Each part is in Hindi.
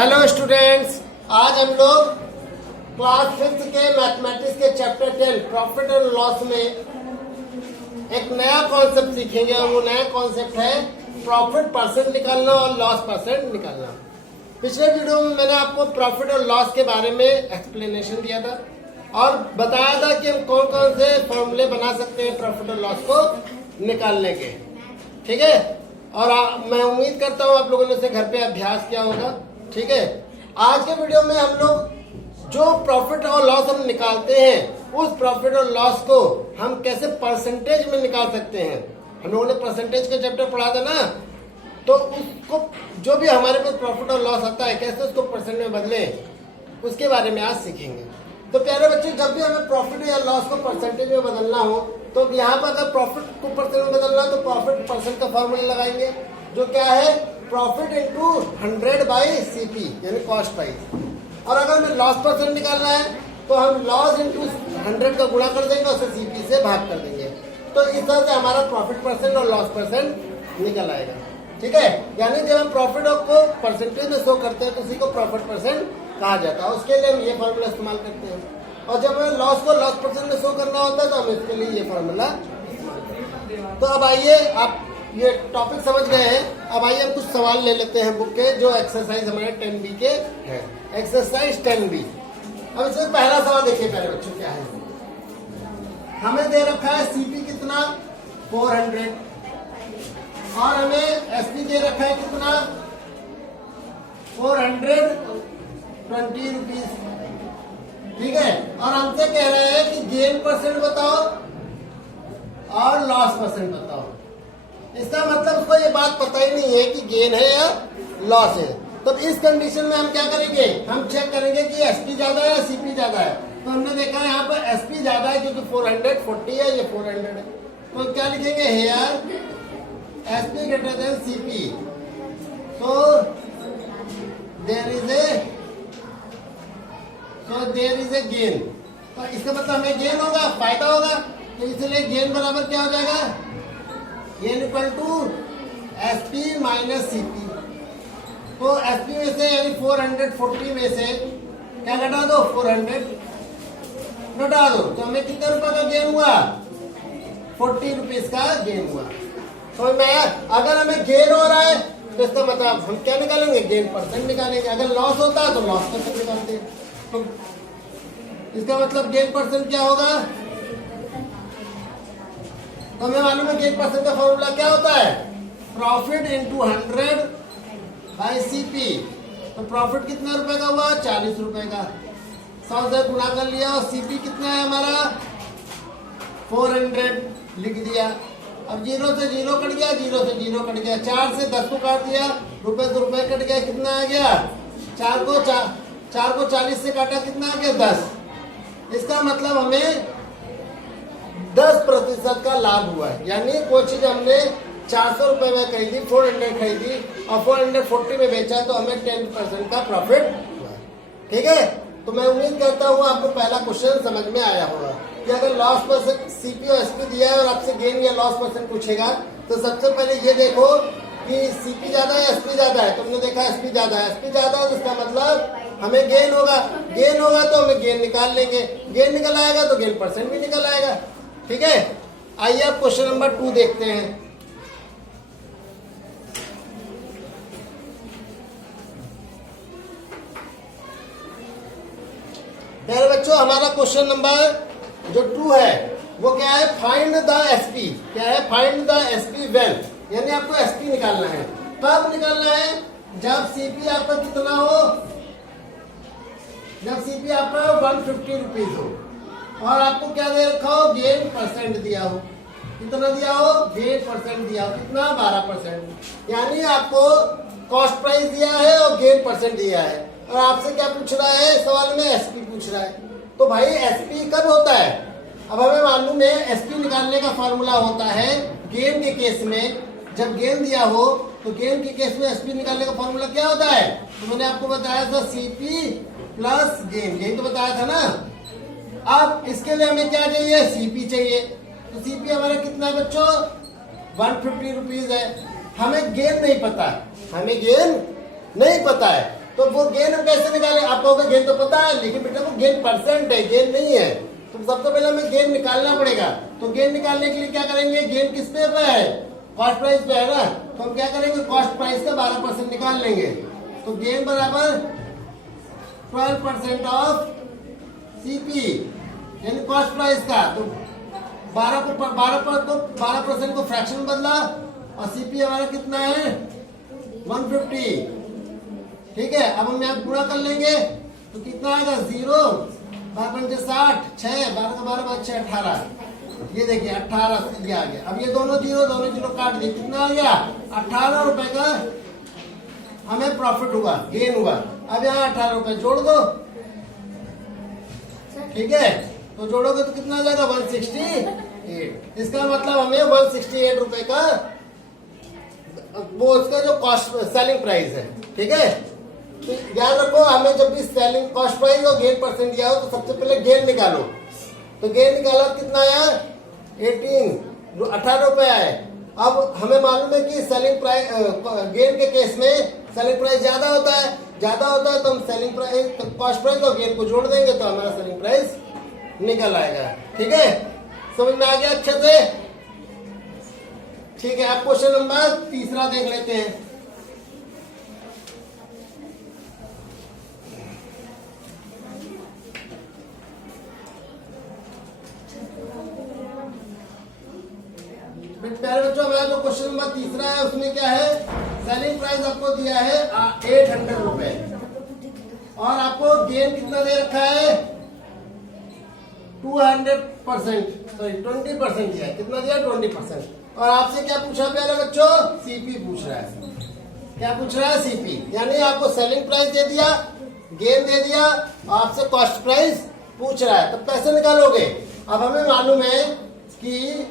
हेलो स्टूडेंट्स, आज हम लोग क्लास 5th के मैथमेटिक्स के चैप्टर 10 प्रॉफिट एंड लॉस में एक नया कॉन्सेप्ट सीखेंगे और वो नया कॉन्सेप्ट है प्रॉफिट परसेंट निकालना और लॉस परसेंट निकालना। पिछले वीडियो में मैंने आपको प्रॉफिट और लॉस के बारे में एक्सप्लेनेशन दिया था और बताया था कि हम कौन कौन से फॉर्मूले बना सकते हैं प्रॉफिट और लॉस को निकालने के। ठीक है, और मैं उम्मीद करता हूँ आप लोगों ने इसे घर पे अभ्यास किया होगा। ठीक है, आज के वीडियो में हम लोग जो प्रॉफिट और लॉस हम निकालते हैं उस प्रॉफिट और लॉस को हम कैसे परसेंटेज में निकाल सकते हैं। हम लोगों ने परसेंटेज का चैप्टर पढ़ा था ना, तो उसको जो भी हमारे पास प्रॉफिट और लॉस आता है कैसे उसको परसेंट में बदलें उसके बारे में आज सीखेंगे। तो प्यारे बच्चे, जब भी हमें प्रॉफिट या लॉस को परसेंटेज में बदलना हो तो यहाँ पर अगर प्रॉफिट को परसेंट में बदलना है तो प्रॉफिट परसेंट का फॉर्मूला लगाएंगे जो क्या है प्रॉफिट इंटू 100 बाई सीपी यानी कॉस्ट प्राइस। और अगर हमें लॉस परसेंट निकालना है तो हम लॉस इंटू 100 का गुणा कर देंगे, उसे सीपी से भाग कर देंगे। तो इस तरह से हमारा प्रॉफिट परसेंट और लॉस परसेंट निकल आएगा। ठीक है, यानी जब हम प्रॉफिट को परसेंटेज में शो करते हैं तो उसी को प्रॉफिट परसेंट कहा जाता है। उसके लिए हम ये फॉर्मूला इस्तेमाल करते हैं। और जब हमें लॉस को लॉस परसेंट में शो करना होता है तो हम इसके लिए ये फॉर्मूला। तो अब आइए, आप ये टॉपिक समझ गए हैं, अब आइए हम कुछ सवाल ले लेते हैं बुक के जो एक्सरसाइज हमारे 10B के हैं। Exercise 10B। अब इसमें पहला सवाल देखिए प्यारे बच्चों, क्या है। हमें दे रखा है सीपी कितना 400 और हमें एसपी दे रखा है कितना 420 रुपीज। ठीक है, और हमसे कह रहे हैं कि गेन परसेंट बताओ और लॉस परसेंट बताओ। इसका मतलब उसको ये बात पता ही नहीं है कि गेन है या लॉस है। तो इस कंडीशन में हम क्या करेंगे, हम चेक करेंगे कि एसपी ज्यादा है या सीपी ज्यादा है। तो हमने देखा है यहाँ पर एसपी ज्यादा है क्योंकि 440 है, ये 400 है। तो क्या लिखेंगे here SP greater than CP, so there is a gain। तो इसका मतलब हमें गेन होगा, फायदा होगा। तो इसलिए गेन बराबर क्या हो जाएगा, gain equal to SP minus CP. तो एसपी में से यानी 440 में से क्या घटा दो, 400 घटा दो, तो हमें कितने रुपए का गेन हुआ, 40 रुपीज का गेन हुआ। तो मैं अगर हमें गेन हो रहा है तो इसका मतलब हम क्या निकालेंगे, गेन परसेंट निकालेंगे। अगर लॉस होता है तो लॉस परसेंट निकालते हैं। तो इसका मतलब गेन परसेंट क्या होगा, तो हमें मालूम है गेन परसेंट का फॉर्मूला क्या होता है, प्रॉफिट इंटू 100 बाई सीपी। तो प्रॉफिट कितना रुपए का हुआ, 40 रुपए का। 100 से गुणा कर लिया और सीपी कितना है हमारा 400 लिख दिया। अब 0 से 0 कट गया, 0 से 0 कट गया, 4 से 10 को काट दिया, रुपए से रुपए कट गया, कितना आ गया 4 को 40 से काटा, कितना आ गया 10। इसका मतलब हमें 10% का लाभ हुआ है। यानी कोई चीज हमने 400 रुपए में खरीदी, 400 खरीदी और 440 में बेचा तो हमें 10% का प्रॉफिट हुआ। ठीक है, तो मैं उम्मीद करता हूँ आपको पहला क्वेश्चन समझ में आया होगा कि अगर लॉस परसेंट सीपी और एसपी दिया है और आपसे गेन या लॉस परसेंट पूछेगा तो सबसे पहले ये देखो कि सीपी ज्यादा है एसपी ज्यादा है। तुमने देखा एसपी ज्यादा है, एसपी ज्यादा है तो इसका मतलब हमें गेन होगा, गेन होगा तो हमें गेन निकाल लेंगे, गेन निकल आएगा तो गेन परसेंट भी निकल आएगा। ठीक है, आइए आप क्वेश्चन नंबर 2 देखते हैं। मेरे बच्चों, हमारा क्वेश्चन नंबर जो 2 है वो क्या है, फाइंड द एसपी। क्या है, फाइंड द एसपी वेल, यानी आपको एसपी निकालना है। कब निकालना है, जब सीपी आपका कितना हो, जब सीपी आपका 150 रुपीज हो और आपको क्या दे रखा हो, गेन परसेंट दिया हो। कितना दिया हो, गेन परसेंट दिया हो, कितना 12%। यानी आपको कॉस्ट प्राइस दिया है और गेन परसेंट दिया है और आपसे क्या पूछ रहा है सवाल में, एसपी पूछ रहा है। तो भाई एसपी कब होता है, अब हमें मालूम है एसपी निकालने का फॉर्मूला होता है गेन के केस में। जब गेन दिया हो तो गेन के केस में एसपी निकालने का फॉर्मूला क्या होता है, तो मैंने आपको बताया था सीपी प्लस गेन, यही तो बताया था ना। अब इसके लिए हमें क्या चाहिए, सीपी चाहिए। तो सीपी हमारा कितना है बच्चों, 150 रुपीज है। हमें गेन नहीं पता, हमें गेन नहीं पता है। तो वो गेन हम कैसे निकाले? आप कहोगे गेन तो पता है, लेकिन बेटा वो गेन परसेंट है, गेन नहीं है। तो सबसे पहले हमें गेन निकालना पड़ेगा। तो गेन निकालने के लिए क्या करेंगे? गेन किस पे है? कॉस्ट प्राइस पे है ना। तो हम क्या करेंगे? कॉस्ट प्राइस का 12% निकाल लेंगे। तो गेन बराबर 12% ऑफ सीपी यानी कॉस्ट प्राइस का। तो 12% को फ्रैक्शन बदला और सीपी हमारा कितना है? 150। ठीक है, अब हम यहाँ गुणा कर लेंगे तो कितना आएगा? 0 5 60 6 12 का 12 6 18। ये देखिए 18 ये आ गया। अब ये दोनों जीरो काट दिए, कितना आ गया? 18 रुपए का हमें प्रॉफिट हुआ, गेन हुआ। अब यहाँ 18 रुपए जोड़ दो। ठीक है, तो जोड़ोगे तो कितना आ जाएगा? 168। इसका मतलब हमें 168 रुपए का वो उसका जो कॉस्ट सेलिंग प्राइस है। ठीक है, तो याद रखो, हमें जब भी सेलिंग कॉस्ट प्राइस और गेन परसेंट दिया हो तो सबसे पहले गेन निकालो। तो गेन निकाला कितना आया? 18 रुपए आए। अब हमें मालूम है कि सेलिंग प्राइस गेन के केस में सेलिंग प्राइस ज्यादा होता है तो हम सेलिंग प्राइस कॉस्ट प्राइस और गेन को जोड़ देंगे तो हमारा सेलिंग प्राइस निकल आएगा। ठीक है, समझ में आ गया अच्छे से? ठीक है, अब क्वेश्चन नंबर 3 देख लेते हैं। प्यारे बच्चों, हमारा जो क्वेश्चन नंबर 3 है उसमें क्या है? सेलिंग प्राइस आपको दिया है 800 रुपए और आपको गेन कितना दे रखा है? 200%, सॉरी 20% दिया है। कितना दिया? 20%। और आपसे क्या पूछा प्यारे बच्चों? सीपी पूछ रहा है। क्या पूछ रहा है? सीपी। यानी आपको सेलिंग प्राइस दे दिया, गेन दे दिया, आपसे कॉस्ट प्राइस पूछ रहा है, तब कैसे निकालोगे? अब हमें मालूम है कि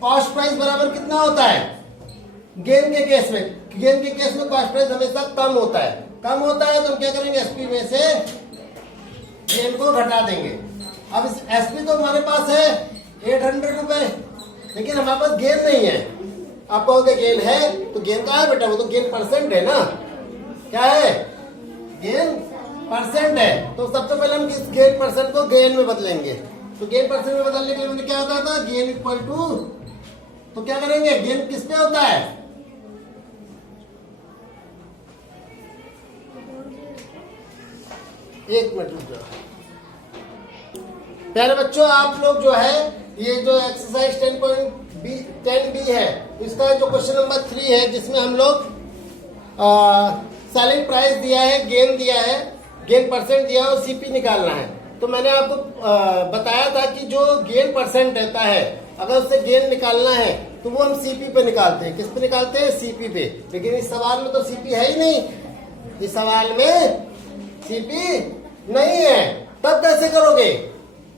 कॉस्ट प्राइस बराबर कितना होता है गेन के केस में? गेन के केस में कॉस्ट प्राइस हमेशा कम होता है। कम होता है तो हम क्या करेंगे? एसपी में से गेन को घटा देंगे। अब इस एसपी तो हमारे पास है 800 रुपए, लेकिन हमारे पास गेन नहीं है। आप कहोगे गेन है, तो गेन कहाँ है बेटा? वो तो गेन परसेंट है ना। क्या है? गेन परसेंट है। तो सबसे पहले हम इस गेन परसेंट को गेन में बदलेंगे। तो गेन परसेंट में बदलने के लिए मैंने क्या होता था? गेन इक्वल टू, तो क्या करेंगे? गेन किस पे होता है? एक मिनट रुक जाओ प्यारे बच्चों, आप लोग जो है ये जो एक्सरसाइज 10.10b है, इसका जो क्वेश्चन नंबर 3 है, जिसमें हम लोग सेलिंग प्राइस दिया है, गेन दिया है, गेन परसेंट दिया है और सीपी निकालना है। तो मैंने आपको बताया था कि जो गेन परसेंट रहता है, अगर उससे गेन निकालना है तो वो हम सीपी पे निकालते हैं। किस पे निकालते हैं? सीपी पे। लेकिन इस सवाल में तो सीपी है ही नहीं, इस सवाल में सीपी नहीं है। तब कैसे करोगे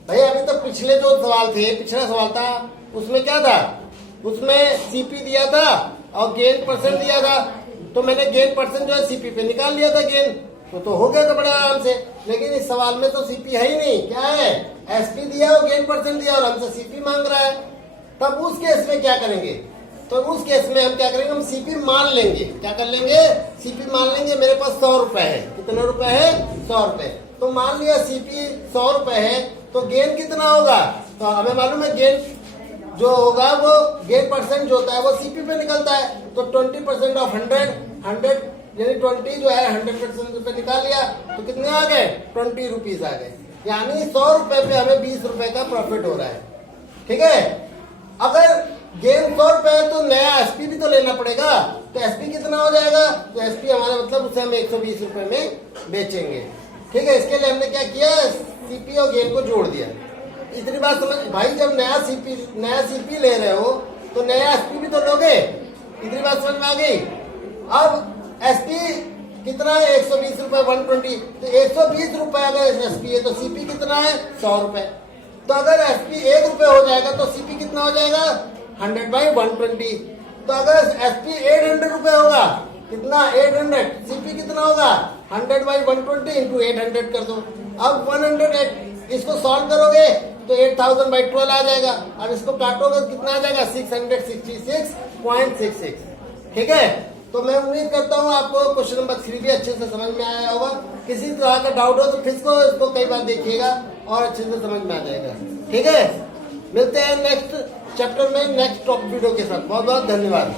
भाई? अभी तो पिछले जो सवाल थे, पिछला सवाल था, उसमें क्या था? उसमें सीपी दिया था और गेन परसेंट दिया था। तो मैंने गेन परसेंट जो है सीपी पे निकाल लिया था गेन, तो हो गया था बड़ा आराम से। लेकिन इस सवाल में तो सीपी है ही नहीं। क्या है? एसपी दिया और गेन परसेंट दिया और हमसे सीपी मांग रहा है। तब उस केस में क्या करेंगे? तो उस केस में हम क्या करेंगे? हम सीपी मान लेंगे। क्या कर लेंगे? सीपी मान लेंगे। मेरे पास 100 रुपए है। कितने रुपए है? 100 रुपए। तो मान लिया सीपी 100 रुपए है, तो गेन कितना होगा? तो हमें मालूम है गेन जो होगा वो गेन परसेंट जो होता है वो सीपी पे निकलता है। तो 20% ऑफ 100 यानी 20 जो है 100% पे निकाल लिया, तो कितने आ गए? 20 रुपीज आ गए। यानी 100 रुपए पे हमें 20 रुपए का प्रॉफिट हो रहा है। ठीक है, अगर गेन 100 रुपए है तो नया एसपी भी तो लेना पड़ेगा। तो एसपी कितना हो जाएगा? तो एसपी हमारा मतलब उसे हम 120 रुपए में बेचेंगे। ठीक है, इसके लिए हमने क्या किया? सीपी और गेन को जोड़ दिया। इतनी बात समझ भाई, जब नया सीपी ले रहे हो तो नया एसपी भी तो लोगे। इतनी बात समझ में आ गई? अब एसपी कितना है? 120 रुपए 120। तो 120 रुपए अगर एसपी है तो सीपी कितना है? 100 रुपए। तो अगर एसपी 1 रुपए हो जाएगा तो सीपी कितना हो जाएगा? 100/120। तो अगर एसपी 800 रुपए होगा, कितना? 800। सीपी कितना होगा? 100/120 इंटू 800 कर दो। अब 108 इसको सॉल्व करोगे तो 8000/12 आ जाएगा। अब इसको काटोगे कितना आ जाएगा? 666.66। ठीक है, तो मैं उम्मीद करता हूँ आपको क्वेश्चन नंबर 3 भी अच्छे से समझ में आया होगा। किसी तरह का डाउट हो तो फिर इसको कई बार देखिएगा और अच्छे से समझ में आ जाएगा। ठीक है, मिलते हैं नेक्स्ट चैप्टर में नेक्स्ट टॉप वीडियो के साथ। बहुत बहुत धन्यवाद।